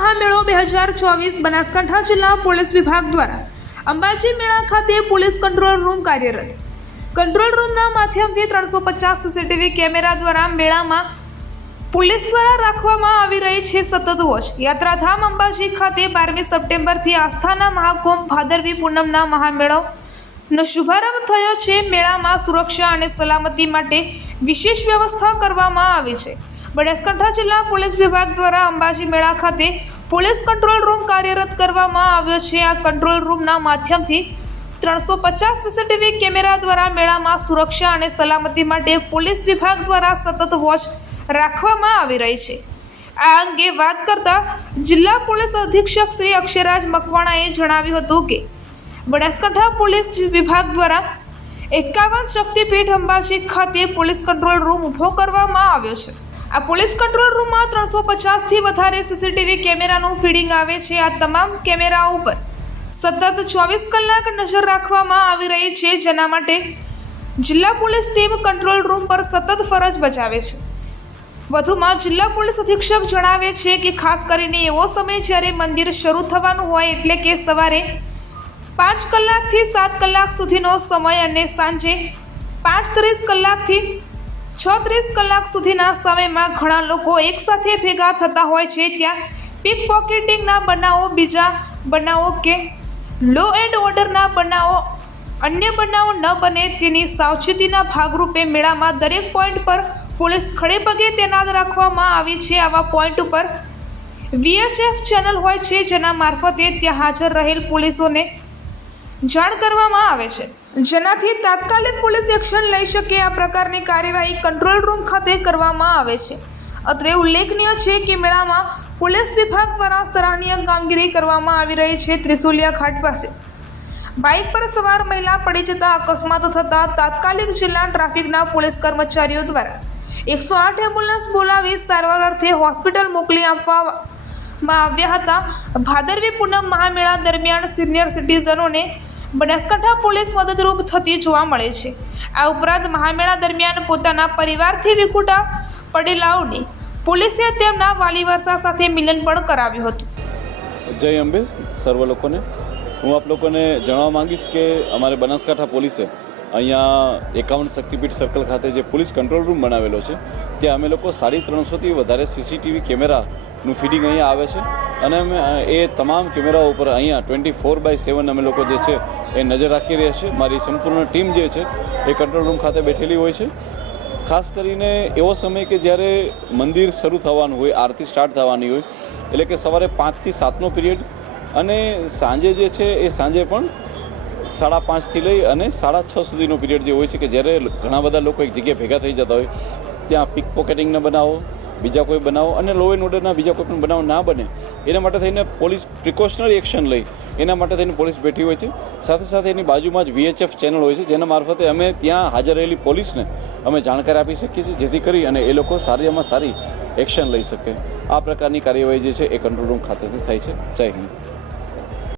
હજાર ચોવીસ બનાસકાંઠા જિલ્લા પોલીસ વિભાગ દ્વારા અંબાજી મેળા ખાતે પોલીસ કંટ્રોલ રૂમ કાર્યરત. કંટ્રોલ રૂમના માધ્યમથી ત્રણસો પચાસ સીસીટીવી કેમેરા દ્વારા મેળામાં પોલીસ દ્વારા રાખવામાં આવી રહી છે સતત વોચ. યાત્રાધામ અંબાજી ખાતે બારમી સપ્ટેમ્બરથી આસ્થાના મહાકુંભ ભાદરવી પૂનમના મહામેળો નો શુભારંભ થયો છે. મેળામાં સુરક્ષા અને સલામતી માટે વિશેષ વ્યવસ્થા કરવામાં આવી છે. બનાસકાંઠા જિલ્લા પોલીસ વિભાગ દ્વારા અંબાજી મેળા ખાતે પોલીસ કંટ્રોલ રૂમ કાર્યરત કરવામાં આવ્યો છે. આ કંટ્રોલ રૂમના માધ્યમથી ત્રણસો પચાસ સીસીટીવી કેમેરા દ્વારા મેળામાં સુરક્ષા અને સલામતી માટે પોલીસ વિભાગ દ્વારા સતત વોચ રાખવામાં આવી રહી છે. આ અંગે વાત કરતા જિલ્લા પોલીસ અધિક્ષક શ્રી અક્ષયરાજ મકવાણાએ જણાવ્યું હતું કે, બનાસકાંઠા પોલીસ વિભાગ દ્વારા એકાવન શક્તિપીઠ અંબાજી ખાતે પોલીસ કંટ્રોલ રૂમ ઊભો કરવામાં આવ્યો છે. આ પોલીસ કંટ્રોલ રૂમમાં ત્રણસો પચાસથી વધારે સીસીટીવી કેમેરાનું ફીડિંગ આવે છે આ તમામ કેમેરાઓ ઉપર. સતત ચોવીસ કલાક નજર રાખવામાં આવી રહી છે, જેના માટે જિલ્લા પોલીસ ટીમ કંટ્રોલ રૂમ પર સતત ફરજ બજાવે છે. વધુમાં જિલ્લા પોલીસ અધિક્ષક જણાવે છે કે ખાસ કરીને એવો સમય જ્યારે મંદિર શરૂ થવાનું હોય એટલે કે સવારે પાંચ કલાકથી સાત કલાક સુધીનો સમય અને સાંજે પાંચ ત્રીસ કલાકથી છ ત્રીસ કલાક સુધીના સમયમાં ઘણા લોકો એકસાથે ભેગા થતા હોય છે. ત્યાં પિક પોકેટિંગના બનાવો, બીજા બનાવો કે લો એન્ડ ઓર્ડરના બનાવો, અન્ય બનાવો ન બને તેની સાવચેતીના ભાગરૂપે મેળામાં દરેક પોઈન્ટ પર પોલીસ ખડે પગે તૈનાત રાખવામાં આવી છે. આવા પોઈન્ટ ઉપર વીએચએફ ચેનલ હોય છે, જેના મારફતે ત્યાં હાજર રહેલ પોલીસોને જાણ કરવામાં આવે છે. જેનાથી તાત્કાલિક પોલીસ એક્શન લઈ શકે આ પ્રકારની કાર્યવાહી કંટ્રોલ રૂમ ખાતે કરવામાં આવે છે. અત્રે ઉલ્લેખનીય છે કે મેળામાં પોલીસ વિભાગ દ્વારા સરાહનીય કામગીરી કરવામાં આવી રહી છે ત્રિશુલિયા ઘાટ પાસે. બાઇક પર સવાર મહિલા પડી જતા અકસ્માત થતા તાત્કાલિક જિલ્લા ટ્રાફિકના પોલીસ કર્મચારીઓ દ્વારા એકસો આઠ એમ્બ્યુલન્સ બોલાવી સારવાર અર્થે હોસ્પિટલ મોકલી આપવામાં આવ્યા હતા. ભાદરવી પૂનમ મહામેળા દરમિયાન સિનિયર સિટીઝનોને બનાસકાંઠા પોલીસ મદદરૂપ થતી જોવા મળે છે. આ ઉપરાંત મહામેળા દરમિયાન પોતાના પરિવારથી વિખૂટા પડેલાઓને પોલીસે તેમના વાલી વર્ષા સાથે મિલન પણ કરાવ્યું હતું. જય અંબે, સર્વ લોકોને. હું આપ લોકોને જણાવવા માંગીશ કે અમારે બનાસકાંઠા પોલીસે અહીંયા એકાવન શક્તિપીઠ સર્કલ ખાતે જે પોલીસ કંટ્રોલ રૂમ બનાવેલો છે, ત્યાં અમે લોકો સાડી ત્રણસોથી વધારે સીસીટીવી કેમેરાનું ફીડિંગ અહીંયા આવે છે. અને અમે એ તમામ કેમેરા ઉપર અહીંયા ટ્વેન્ટી ફોર બાય સેવન અમે લોકો જે છે, એ નજર રાખી રહ્યા છીએ. મારી સંપૂર્ણ ટીમ જે છે, એ કંટ્રોલ રૂમ ખાતે બેઠેલી હોય છે. ખાસ કરીને એવો સમય કે જ્યારે મંદિર શરૂ થવાનું હોય, આરતી સ્ટાર્ટ થવાની હોય, એટલે કે સવારે પાંચથી સાતનો પિરિયડ અને સાંજે જે છે, એ સાંજે પણ સાડા પાંચથી લઈ અને સાડા છ સુધીનો પિરિયડ જે હોય છે કે જ્યારે ઘણા બધા લોકો એક જગ્યાએ ભેગા થઈ જતા હોય, ત્યાં પિક પોકેટિંગના બનાવો, બીજા કોઈ બનાવો અને લો એન્ડ ઓર્ડરના બીજા કોઈ પણ બનાવો ના બને એના માટે થઈને પોલીસ પ્રિકોશનરી એક્શન લઈ. એના માટે થઈને પોલીસ બેઠી હોય છે. સાથે સાથે એની બાજુમાં જ વીએચએફ ચેનલ હોય છે, જેના મારફતે અમે ત્યાં હાજર રહેલી પોલીસને અમે જાણકારી આપી શકીએ છીએ, જેથી કરી અને એ લોકો સારીમાં સારી એક્શન લઈ શકે. આ પ્રકારની કાર્યવાહી જે છે, એ કંટ્રોલ રૂમ ખાતેથી થાય છે. જય હિન્દ.